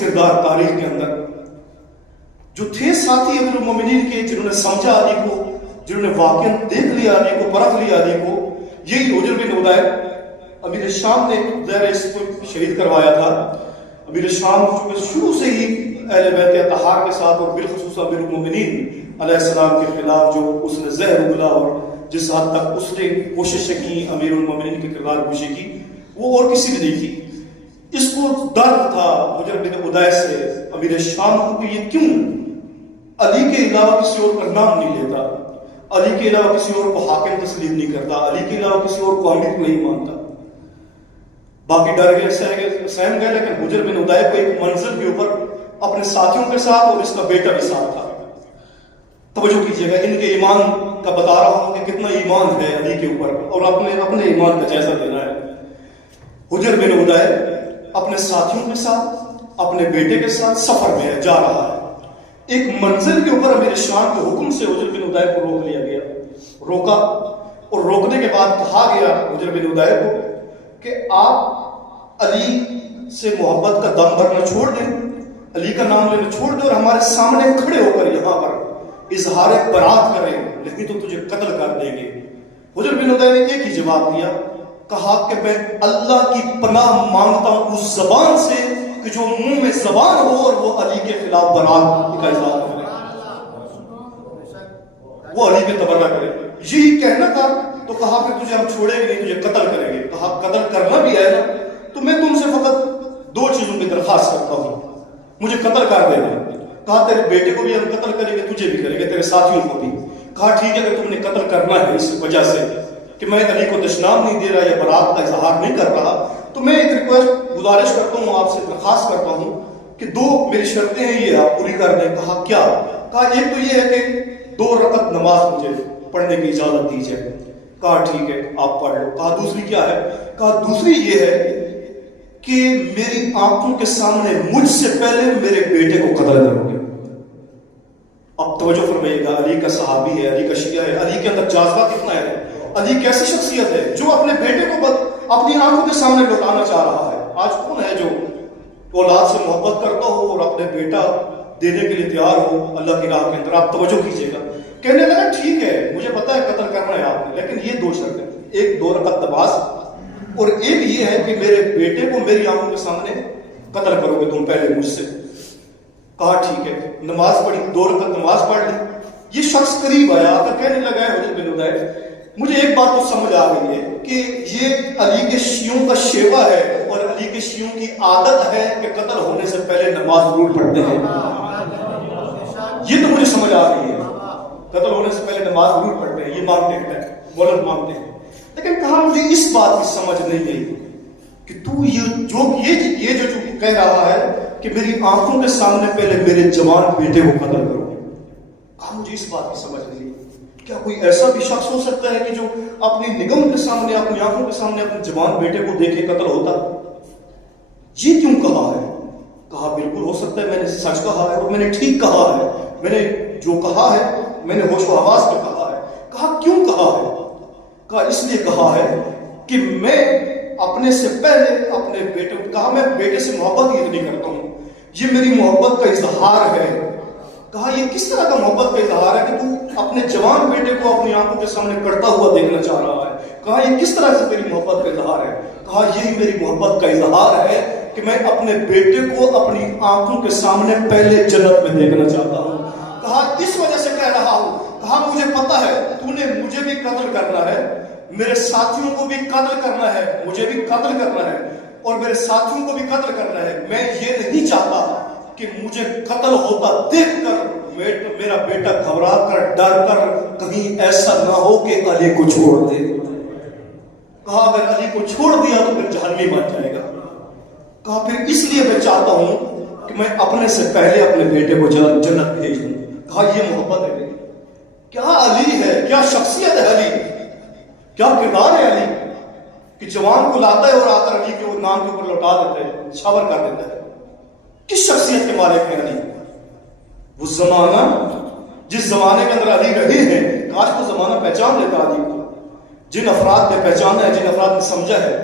کردار تاریخ کے اندر جو تھے ساتھی امیر المومنین کے، جنہوں نے سمجھا علی کو، جنہوں نے واقعا دیکھ لیا علی کو، پرکھ لیا علی کو، یہی حجر بن عدیر۔ امیر شام نے ظاہر اس کو شہید کروایا تھا۔ امیر شام چونکہ شروع سے ہی اہل بیت اطہار کے ساتھ اور بالخصوص امیر المومنین علیہ السلام کے خلاف جو اس نے زہر اگلا اور جس حد تک اس نے کوششیں کی امیر المومنین کے کردار کشی کی، وہ اور کسی نے نہیں کی۔ اس کو درد تھا حجر بن عدیر سے امیر شام کو کہ یہ کیوں علی کے علاوہ کسی اور کا نام نہیں لیتا، علی کے علاوہ کسی اور کو حاکم تسلیم نہیں کرتا، علی کے علاوہ کسی اور کو امیر نہیں مانتا۔ باقی ڈر گئے، سہم گئے، لیکن حجر بن عدیر کو ایک منزل کے اوپر اپنے ساتھیوں کے ساتھ اور اس کا بیٹا بھی ساتھ تھا۔ توجہ کیجیے گا، ان کے ایمان کا بتا رہا ہوں کہ کتنا ایمان ہے علی کے اوپر، اور اپنے ایمان کا جائزہ لینا ہے۔ حجر بن عدیر اپنے ساتھیوں کے ساتھ اپنے بیٹے کے ساتھ سفر میں جا رہا ہے۔ ایک منزل کے اوپر امیر شام کے حکم سے حجر بن عدیر کو روک لیا گیا، روکا، اور روکنے کے بعد کہا گیا حجر بن عدیر کو کہ آپ علی سے محبت کا دم بھرنا چھوڑ دیں، علی کا نام لینا چھوڑ دیں، اور ہمارے سامنے کھڑے ہو کر یہاں پر اظہار برات کریں، نہیں تو تجھے قتل کر دیں گے۔ حجر بن عدیر نے ایک ہی جواب دیا، کہا کہ میں اللہ کی پناہ مانگتا ہوں اس زبان سے کہ جو منہ میں زبان ہو اور وہ علی کے خلاف برات کا اظہار کرے، وہ علی پہ تبرہ کرے۔ یہی کہنا تھا تو کہا کہ تجھے ہم چھوڑیں گے نہیں، تجھے قتل کریں گے۔ کہا قتل کرنا بھی ہے نا تو میں تم سے فقط دو چیزوں کی درخواست کرتا ہوں، مجھے قتل کر دینا۔ کہا تیرے بیٹے کو بھی ہم قتل کریں گے، تجھے بھی کریں گے، تیرے ساتھیوں کو بھی۔ کہا ٹھیک ہے، اگر تم نے قتل کرنا ہے اس وجہ سے کہ میں علی کو دشنام نہیں دے رہا یا برات کا اظہار نہیں کر رہا، تو میں ایک ریکویسٹ گزارش کرتا ہوں، آپ سے درخواست کرتا ہوں کہ دو میری شرطیں ہیں، یہ آپ پوری کر دیں۔ کہا کیا؟ کہا ایک تو یہ ہے کہ 2 رکعت نماز مجھے پڑھنے کی اجازت دیجیے۔ کہا ٹھیک ہے، آپ پڑھ لو۔ کہا دوسری کیا ہے؟ کہا دوسری یہ ہے کہ میری آنکھوں کے سامنے مجھ سے پہلے میرے بیٹے کو قتل کرو گے۔ اب توجہ فرمائیے گا، علی کا صحابی ہے، علی کا شیعہ ہے، علی کے اندر جذبہ کتنا ہے، علی کیسی شخصیت ہے جو اپنے بیٹے کو اپنی آنکھوں کے سامنے لوٹانا چاہ رہا ہے۔ آج کون ہے جو اولاد سے محبت کرتا ہو اور اپنے بیٹا دینے کے لیے تیار ہو اللہ کی راہ کے اندر؟ آپ توجہ کیجیے گا، کہنے لگا ٹھیک ہے مجھے پتا ہے قتل کرنا ہے آپ نے، لیکن یہ 2 شرطیں، ایک 2 رکعت نماز، اور ایک یہ ہے کہ میرے بیٹے کو میری آنکھوں کے سامنے قتل کرو گے تم پہلے مجھ سے۔ کہا ٹھیک ہے، نماز پڑھی، 2 رکعت نماز پڑھ لی۔ یہ شخص قریب آیا آ کر کہنے لگا ہے حجر بن عدیر، مجھے ایک بات تو سمجھ آ گئی ہے کہ یہ علی کے شیعوں کا شیوا ہے اور علی کے شیعوں کی عادت ہے کہ قتل ہونے سے پہلے نماز ضرور پڑھتے ہیں۔ یہ تو مجھے سمجھ آ گئی ہے، قتل ہونے سے پہلے نماز ضرور پڑھتے ہیں، یہ مانتے ہیں، مولد مانتے ہیں۔ لیکن کہا مجھے اس بات کی سمجھ نہیں گئی کہ تو یہ جو کہہ رہا ہے کہ میری آنکھوں کے سامنے پہلے میرے جوان بیٹے کو قتل کرو۔ کہا مجھے اس بات کی سمجھ نہیں، کیا کوئی ایسا بھی شخص ہو سکتا ہے کہ جو اپنی نگاہوں کے سامنے، اپنی آنکھوں کے سامنے اپنے جوان بیٹے کو دیکھے قتل ہوتا؟ یہ کیوں کہا ہے؟ کہا بالکل ہو سکتا ہے میں نے سچ کہا ہے اور میں نے ٹھیک کہا ہے، میں نے جو کہا ہے میں نے ہوش و حواس میں کہا ہے۔ کہا کیوں کہا ہے؟ کہا اس لیے کہا ہے کہ میں اپنے سے پہلے اپنے بیٹے کو، کہا میں بیٹے سے محبت ہی نہیں کرتا ہوں، یہ میری محبت کا اظہار ہے۔ کہا یہ کس طرح کا محبت کا اظہار ہے کہ تو اپنے جوان بیٹے کو اپنی آنکھوں کے سامنے کڑتا ہوا دیکھنا چاہ رہا ہے؟ کہا یہ کس طرح سے میری محبت کا اظہار ہے؟ کہا یہی میری محبت کا اظہار ہے کہ میں اپنے بیٹے کو اپنی آنکھوں کے سامنے پہلے جنت میں دیکھنا چاہتا ہوں۔ کہا اس وجہ سے کہہ رہا ہوں، کہا مجھے پتا ہے تو نے مجھے بھی قتل کرنا ہے، میرے ساتھیوں کو بھی قتل کرنا ہے، مجھے بھی قتل کرنا ہے اور میرے ساتھیوں کو بھی قتل کرنا ہے۔ میں یہ نہیں چاہتا کہ مجھے قتل ہوتا دیکھ کر میرا بیٹا گھبرا کر ڈر کر کہیں ایسا نہ ہو کہ علی کو چھوڑ دے۔ کہا اگر علی کو چھوڑ دیا تو پھر جہنمی بن جائے گا۔ کہا پھر اس لیے میں چاہتا ہوں کہ میں اپنے سے پہلے اپنے بیٹے کو جنت بھیج دوں۔ کہا یہ محبت ہے، کیا علی ہے، کیا شخصیت ہے علی، کیا کردار ہے علی کہ جوان کو لاتا ہے اور آ کر علی کے نام کے اوپر لوٹا دیتا ہے، چھاور کر دیتا ہے۔ کس شخصیت کے مالک ہیں علی؟ وہ زمانہ جس زمانے کے اندر علی رہے ہیں، کاش وہ زمانہ پہچان لیتا علی کو، جن افراد نے پہچانا ہے، جن افراد نے سمجھا ہے